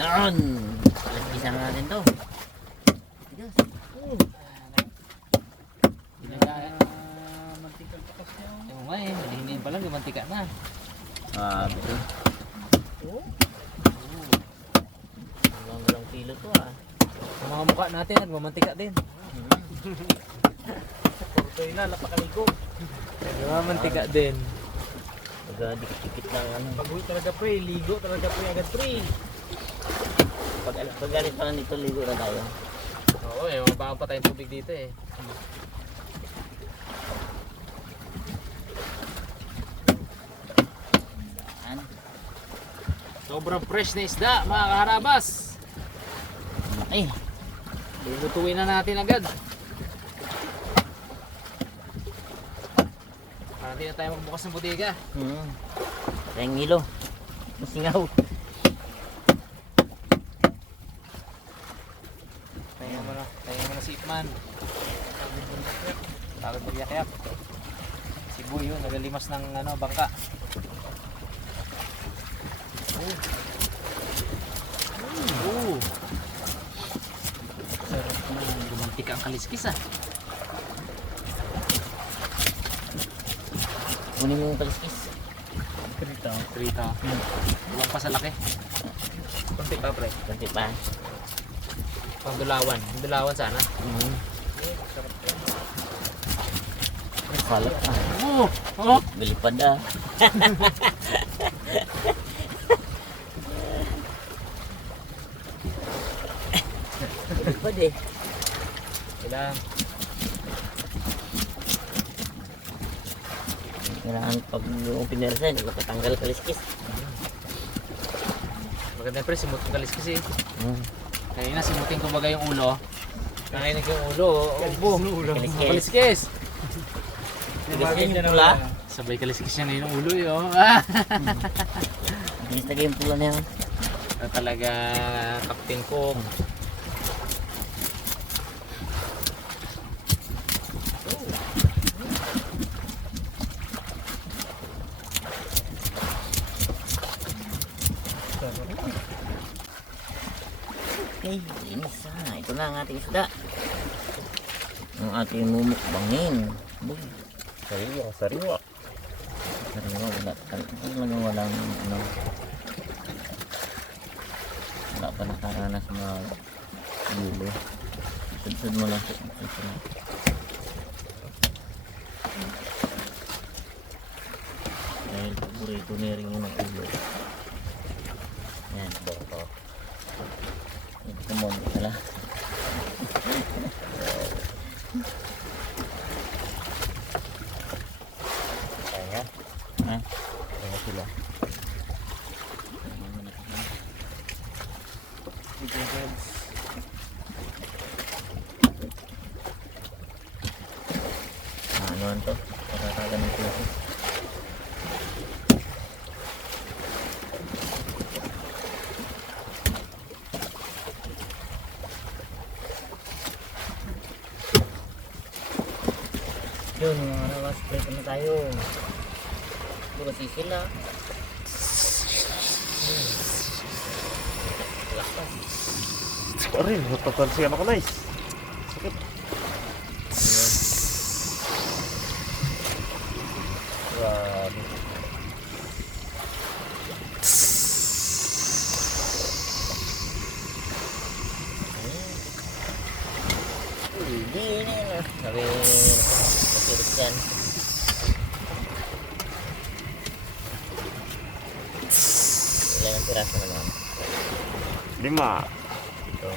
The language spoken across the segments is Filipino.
Yun! Lagkisan na natin to. Tigas. Ginagaya. Mantikal pa kasi yung... Oo nga eh, malingin pa lang, mantika na. Ah, ito. Oo. Dalawang dalawang kilo to ah. Sa mga mukha natin, mamantika din. Portoy na, napakaligo. Di ba, mantika din. Pag dikit-dikit lang ano. Pag uwi talaga pre, ligo talaga pre, agad pre. Pag, pag galit pa lang dito, ligo na tayo. Oo eh, mabaho pa tayong tubig dito eh. Yan. Sobrang fresh na isda, mga kaharabas. Ay, Lulutuin na natin agad. Para di na tayo magbukas ng bodega. hmm. Tayong hilo. Masingaw. Tayo mo na, tayo si Ipman. Takot magyak-yak. Si Boy yun, nagalimas ng ano, bangka. Oh. Oh. Sarap na, romantika ang kaliskis ah. Kunin mo yung kaliskis. Trita. Trita. Huwag pa sa laki. Kunti pa pre. Kunti pa. Pangdulawan. Pangdulawan sana. Hmm. Kalat ah. Oh! Oh! Bilipad ah. Bilipad eh. Kailangan. Kailangan pag yung pinirsa, nakatanggal kaliskis. Maganda pre, simut ang kaliskis eh. Hmm. Kanina simutin kumbaga yung ulo. Nakinig yung ulo. Ubo. Kaliskis. Kaliskis. Kaliskis yung pula. Sabay kaliskis niya ngayon ang ulo yun. Ah! Bilis talaga yung pula na. Ito talaga Captain Cook. Okay, linis na. Ito na ang ating isda. Ang ating mumukbangin. Sariwa, sariwa. sariwa. Wala, talaga walang ano. Wala pa nakaranas mga gulo. Sudsud mo lang. Sudsud mo. Dahil paborito niya rin yung ulo. Yan. Ito mo pala. Thank you. Yun mga rawas, break na tayo. Puro sisil na. Lakas. Aray, natatansiyan ako, nice. Sakit. Grabe. Hindi na yun. Sabi, masiris yan. Ilan ang piraso naman? Lima. Ito.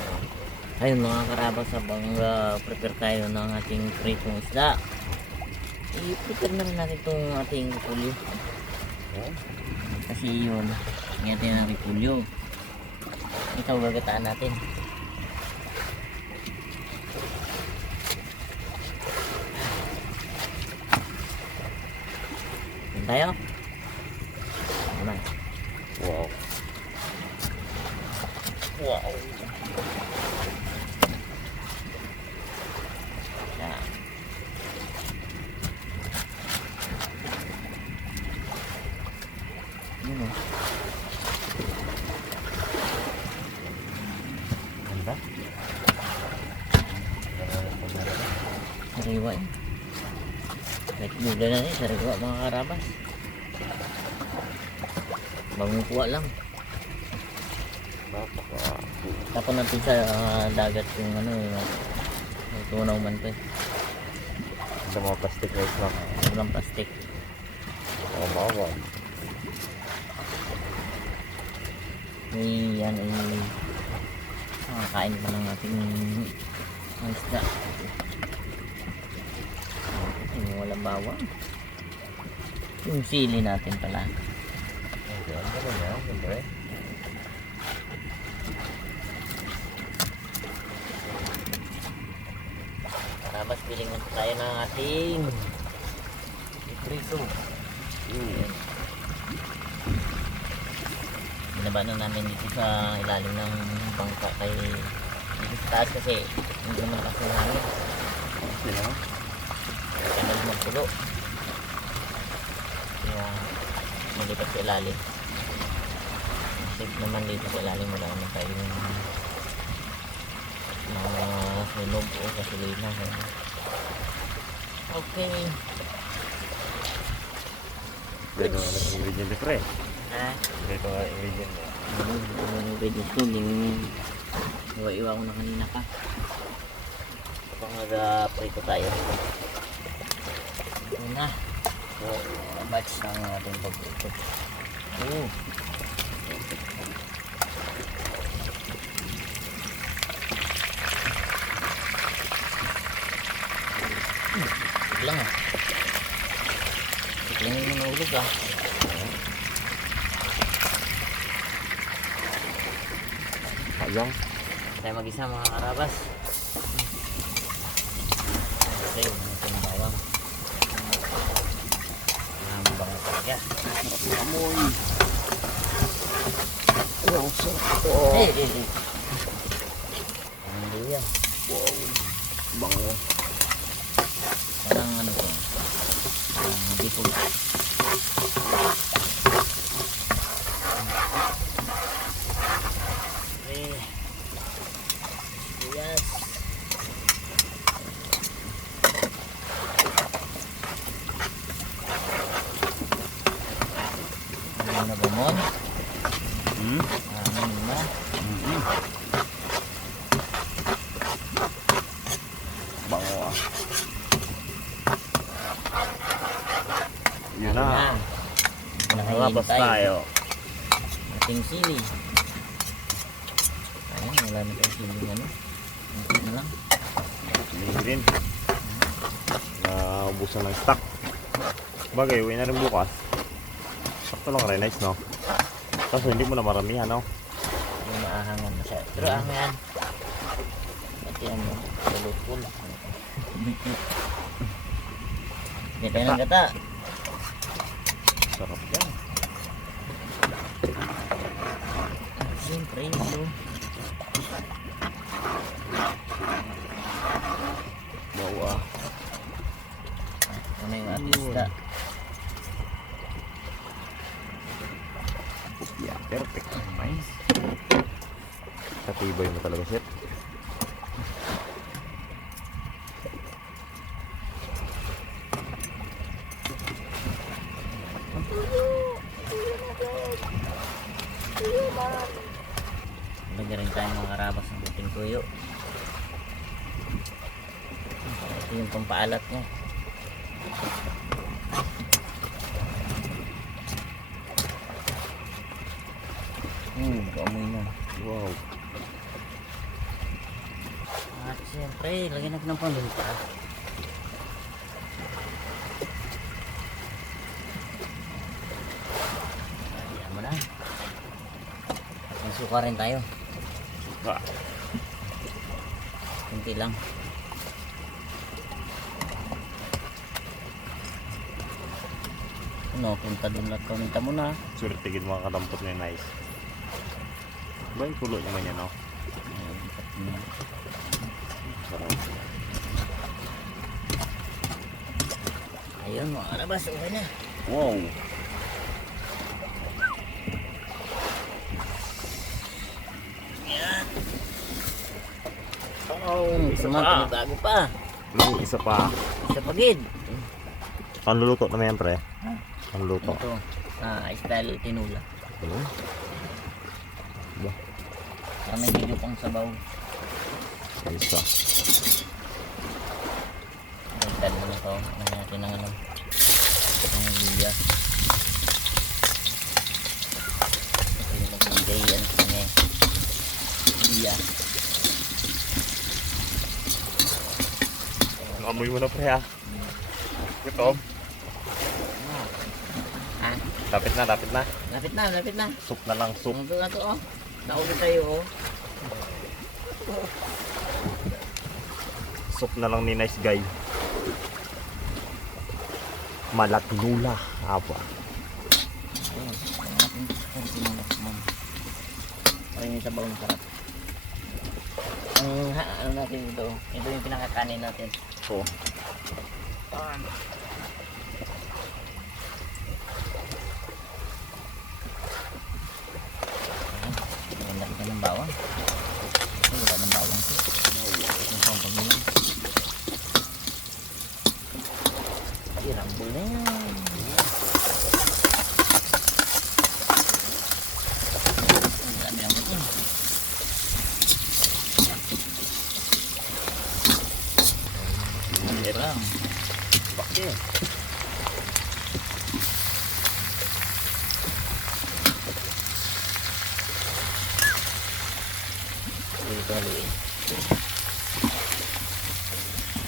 Ayun mga karabas habang uh, prepare tayo ng ating pritong isda. I-prepare na rin natin itong ating repulyo. Oh. Kasi yun, ngayon ng repulyo. Ito gagataan natin. Tayo. Oh. Yun o. Ganda. Sariwa eh. Kahit muda na eh. Sariwa mga karabas. Bagong lang. Tapo natin sa uh, dagat yung ano yung uh, tunaw man pa eh. Sa mga plastic rice lang. Walang plastic. Oh, bawal. May yan ay makakain pa ng ating isda. Ay, walang bawang. Yung sili natin pala. Okay? Siyempre. Karabas, piling na tayo ng ating ipriso. Mm. Binaba na namin dito sa ilalim ng bangka kay dito sa taas kasi hindi naman kasi. Sino? Kaya mag magpulo. Kaya malipat sa ilalim. Safe naman dito sa ilalim wala naman tayo yung mga sunog o gasolina. Kaya. Okay. Dito nga ang ingredient ni pre. Ah, Dito nga ang ingredient niya. ano, yung ingredients ko, yung iwa-iwa ko na kanina pa. Kapag nag-prito tayo. Ito na. So, batch ng ating pagprito. Hmm, Lang ah. Tignan mo na ulog ah. Sayang. Tayo mag-isa mga karabas. Ito yung mga bawang. Ang bango talaga. Amoy. Ang sarap Eh, eh, eh. Ang luya. Bango. Parang ano to. Ang bipol. Eh. Yes. Ano na ba mo? Hmm? Ano na? Mm-mm. Bango ah. Yun na. Nakahintay. tayo. Ating sili. Ayun, wala na tayong sili ano. Ito na lang. Hindi rin. Naubusan ng stock. Bagay, uwi na rin bukas. Sakto lang rin, nice no? Kaso hindi mo na maramihan no? Yung maahangan na siya. Pero ang yan. Pati ano, tulutol. Hindi tayo ng gata. Sarap yan. Siyempre, ito. Bawa. Ano yung artista. Yeah, perfect. Nice. Katibay mo talaga, sir. Lagyan rin tayo mga karabas ng buting tuyo. Ito pampaalat niya. Hmm, kaamoy na. Wow. At siyempre, lagyan natin ng paminta. Lagyan mo na. May suka rin tayo. Ah, Kunti lang. Ano, punta dun at kuminta mo na. sulit tigid mga kadampot na nice. Ba yung kulo naman yan, no? Sarap. Ayun, mga karabas, okay na. Wow. Yan. Oh, Isa man, bago pa. Isa pa. Isa pagid. Panluluto naman yan, pre. Panluluto. Ito, ah, style tinula. Ano? Para may video pang sabaw. Isa. Dagdag mo na ito. Ano natin ng ano. Ang liya. Ito yung magbigay yan sa kanya. Liya. Amoy mo na, pre, ha? Ito. Ah, Lapit na, lapit na. lapit na, lapit na. Soup na lang, soup. Ito na to oh. Naubos tayo oh. Soup na lang ni Nice Guy. Malakinula. Aba. Para yung sabaw ng sarap. Ang ha, ano natin ito. Ito yung pinakakanin natin. So, Ang laki ka ng bawang. Ito wala ng bawang. Yung pampag nila. Ay, rambol na yan. Ang dami ang ito. Hirang. bakit? Dito haluin.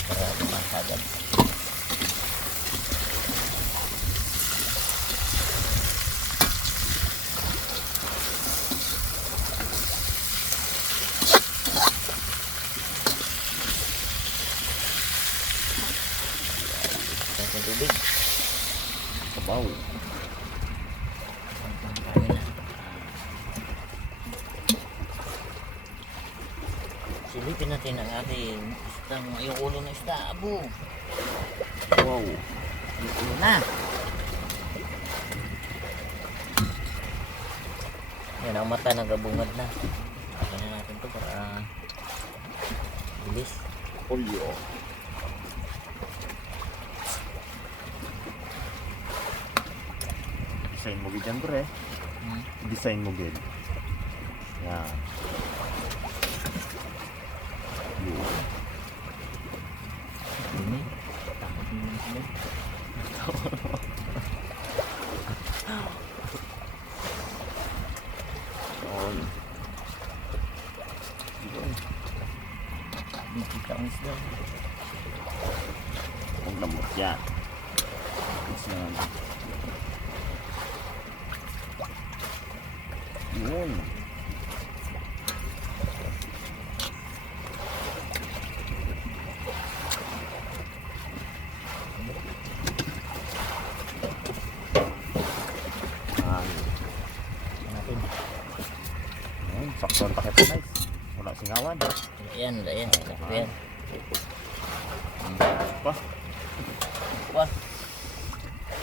Para lumasagad. Kasing tubig. Na. Silipin natin ang ating isdang, yung ulo ng isda, abo. Wow. Yung ulo na. Yan ang mata nagabungad na. Na natin to para bilis. Polyo. Design mo gid yan, pre. Hmm. Design mo gid. Yan. Yun. Ini. Takot naman sila. Yun. Bigit ka ang isda. Ang lamot yan. Yan. Yun. Yan. Natin. Yun. Sakto ang takip guys. Wala singawan. Ayan, ayan. Sakto yan. Pa. Wah.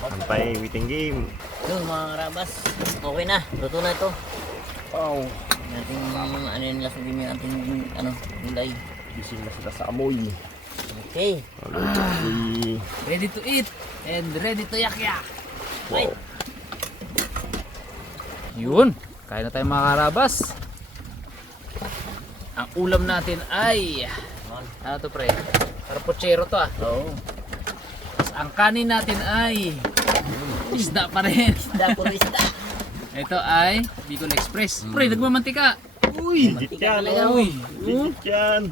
Antay waiting game. Yun mga karabas. Okay na. Luto na ito. Wow. Nating ano yun lasa din yung ating ano, gulay. Gising na sila sa amoy. Okay. Alutoy. Ready to eat and ready to yak yak. Wow. Yun. Kain na tayo mga karabas. Ang ulam natin ay... Ano to pre? Carpochero to ah. Oo. Tapos ang kanin natin ay... Isda pa rin. Isda, puro isda. Ito ay Bicol Express. Pre, nagmamantika. Uy, Mantika talaga, oh. Uy, Legit yan.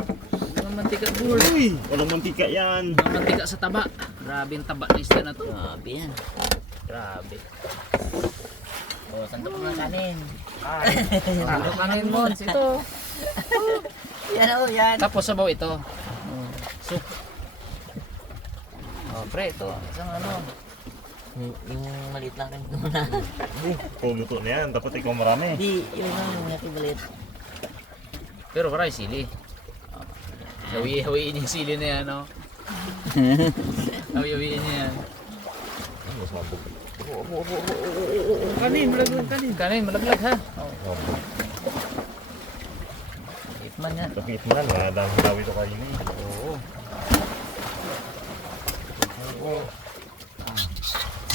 nagmamantika board. Uy, walang mantika yan. Nagmamantika sa taba. Grabe yung taba ng isda na to. Grabe yan. Grabe. O, saan to mga kanin? Ano kanin mo? Ito. Yan o, yan. Tapos sabaw ito. Soup. Oh, pre, ito. Isang ano. Yung, yung maliit lang rin muna. Kung luto na yan, dapat ikaw marami. Hindi, yun lang yung natin maliit. Pero marami sili. Hawi-hawiin yung sili na yan, no? Hawi-hawiin niya yan. Kanin, malaglag kanin. Kanin, malaglag ha. Mabog. Itman yan. Kapit na, wala dahil dawi to kayo ni. Oo.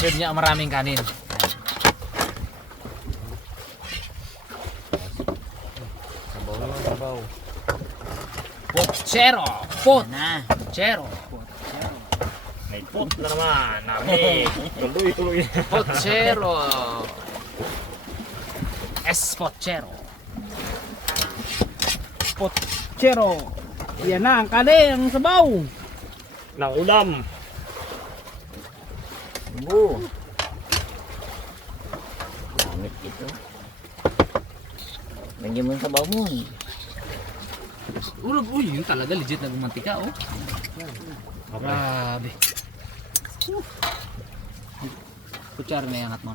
Preferred niya ang maraming kanin. Sabaw na sabaw. Pochero! Pot! Na. Pochero! Pot na naman. Nami. Tuloy-tuloy. Pochero! Espochero! Chero. Yan na, ang kanin, ang sabaw. Nang ulam. Oo. Gamit ito. Lagyan mo yung sabaw mo. eh. Uy, yun talaga legit na gumantika, oh. Grabe. Kutsara na yangat mo.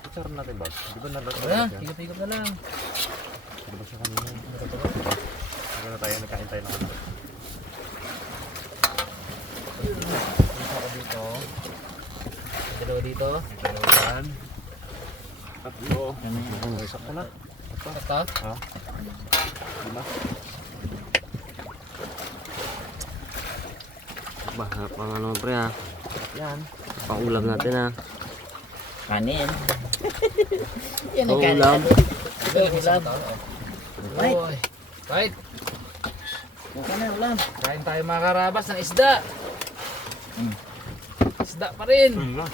Kutsara natin ba? Di ba nalat Wala, higap-higap na lang. Di ba siya kanina? Hindi na tayo, nagkain tayo ng ano. Ako dito. Dalawa dito. Dalawa yan. Tatlo. Ano yan? Oh, sakto na. Ito. Ha? Bah, pang ano pre ha? Yan. Pang ulam natin ha? Kanin. Yan ang kanin. ulam? Ito, ulam. Right. Right. Huwag ka na, ulam. Kain tayo mga karabas ng isda. Mm. Isda pa rin. Na.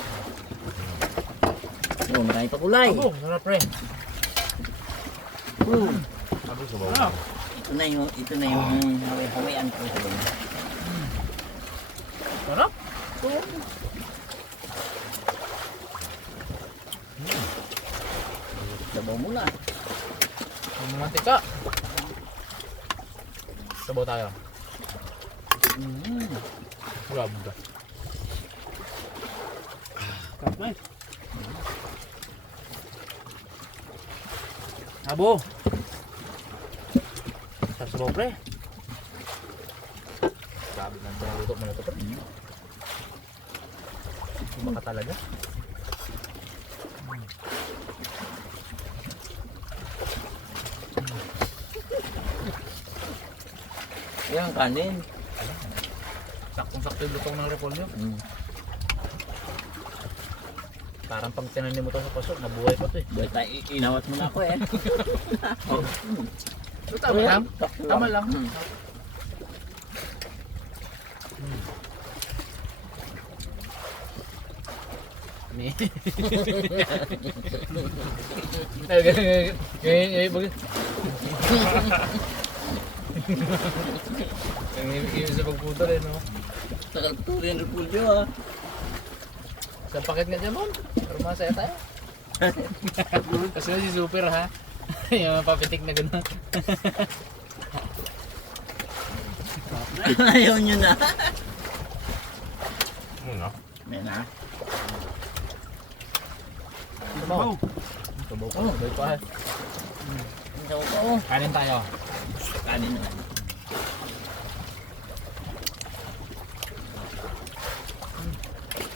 Oh, marami pa kulay. Abo, sarap pre. Hmm. Sabaw. Ito na yung, ito na yung mm, hawi-hawian ko. Sarap. Sabaw mo na. Ang mantika. Sabaw tayo. Mm. Wala buga. Kapay. Abo. Sa sabaw pre. Sabi ng pinaluto mo na ito pre. Baka talaga. Yan, kanin. Saktong-sakto yung lutong ng repolyo. Mm. Parang pag tinanim mo to sa paso, nabuhay pa to eh. Dahil tayo, inawat mo na ako eh. So, tama lang. Tama lang. Mm. Ni. Ay. Ganyan, ganyan sa pagputol eh, no? Tagal po rin repulyo ah. Sa paket nga dyan, Mon. Para masaya tayo. Kasi na si Super, ha? Yung mga papitik na gano'n. Ayaw nyo na. Muna. Ah. Sabaw. Sabaw pa. Sabaw pa, sabaw ko. oh. Kanin tayo. Kanin.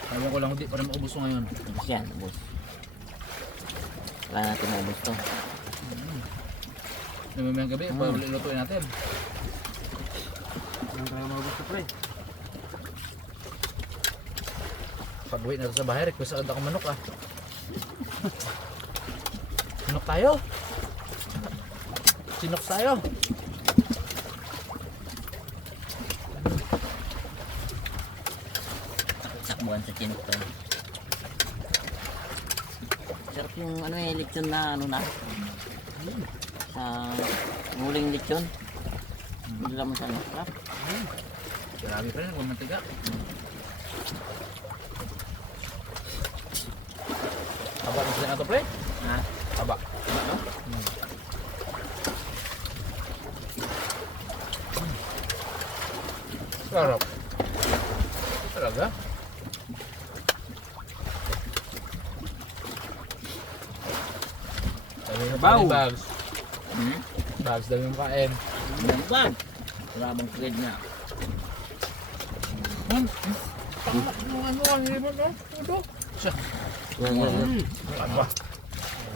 Kaya ko lang hindi para maubos ko ngayon. Ubus yan, ubus. Wala natin maubos to. Namamayang gabi, Mm. mm. lutuin natin. Ang tayo mabos ka pre. Pag uwi na to sa bahay, request agad ako manok ah. Sinok tayo. Sinok tayo. Sakbuhan sa chinok to. Sarap yung ano eh, lechon na ano na. Sa muling lechon. Hindi naman sa ano. Sarap. Grabe pa rin, huwag mantiga. Haba na sila na to pre? Ha? Haba. Sarap. Talaga? Dami na bags. Hmm? Bags dami yung kain. Ang bag. Wala bang thread na. Man, ano ano ang limon no? Udo. Siya. Yan, yan, yan. Ano?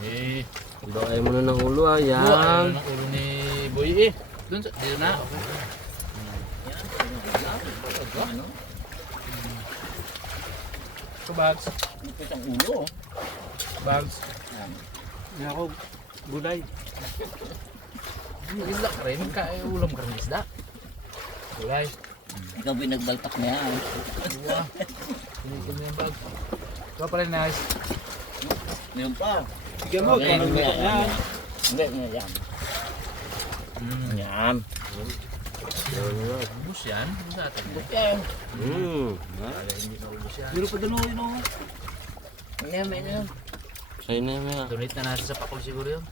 Eh, Doay mo na ng ulo ha. Yan. Yan. ng ulo ni Boy eh. Doon sa, dito na. Ano? ko bags. Ito isang ulo. oh. Bags. Yan. Yan ako, gulay. Yun lang rin. Ka, eh, ulam ka rin isda. Gulay. Ikaw binagbaltak na yan. Uwa. Pinigil mo yung bag. Ito pala nice. Meron pa. Bigyan mo, parang hindi, yan. Hindi, hindi, yan. Mm. Yan. Ubus yan. Natin. Yan. Hmm. Kaya na. Pero pa doon ako, no? Ano yan, may yan. Sa'yo na yan. ah. Donate na natin sa pakul siguro yun.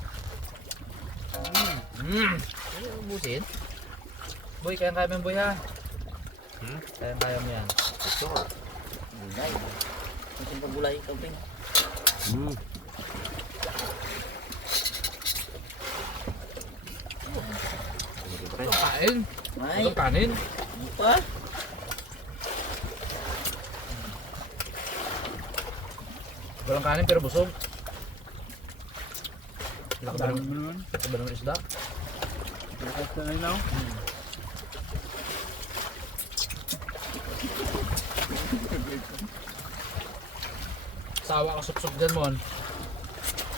Mm. Ano ubusin? Boy, kaya kaya mo boy ha? Hmm? Kaya kaya mo yan. Kasi pa gulay ikaw, Ping. Hmm. Ito kain. Ay, Ito kanin. ano pa? Walang kanin pero busog. Mo naman. laki ba ng isda? Bukas na rin ako. Sawa ka suksok dyan, Mon.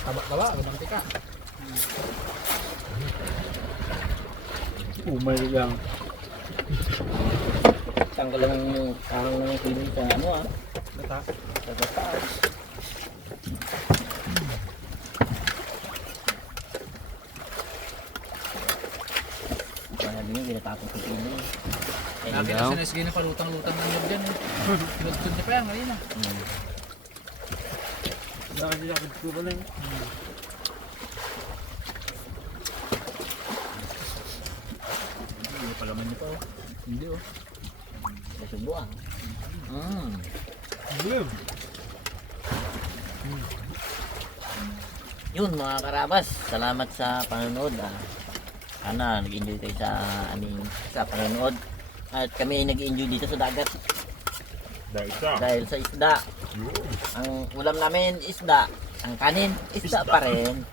Taba-taba, gamang tika. Umay lang. Tanggal lang yung karang ng piling sa ano ah. Bata. Sa gataas. Kaya din yung ginatapos ko piling. Eh, Lagi na na palutang-lutang ng nyog dyan eh. Pinagtun niya pa yan kanina. hmm. Dami sila kagturo na yun. Hindi pala man niya pa oh. Hindi oh. May subo ah. Mm. Ayun. Yun mga karabas, salamat sa panonood ah. Sana nag-enjoy kayo sa aming sa panonood. At kami ay nag-enjoy dito sa dagat Dahil isa. dahil sa isda. Ang ulam namin isda, ang kanin isda, pa rin.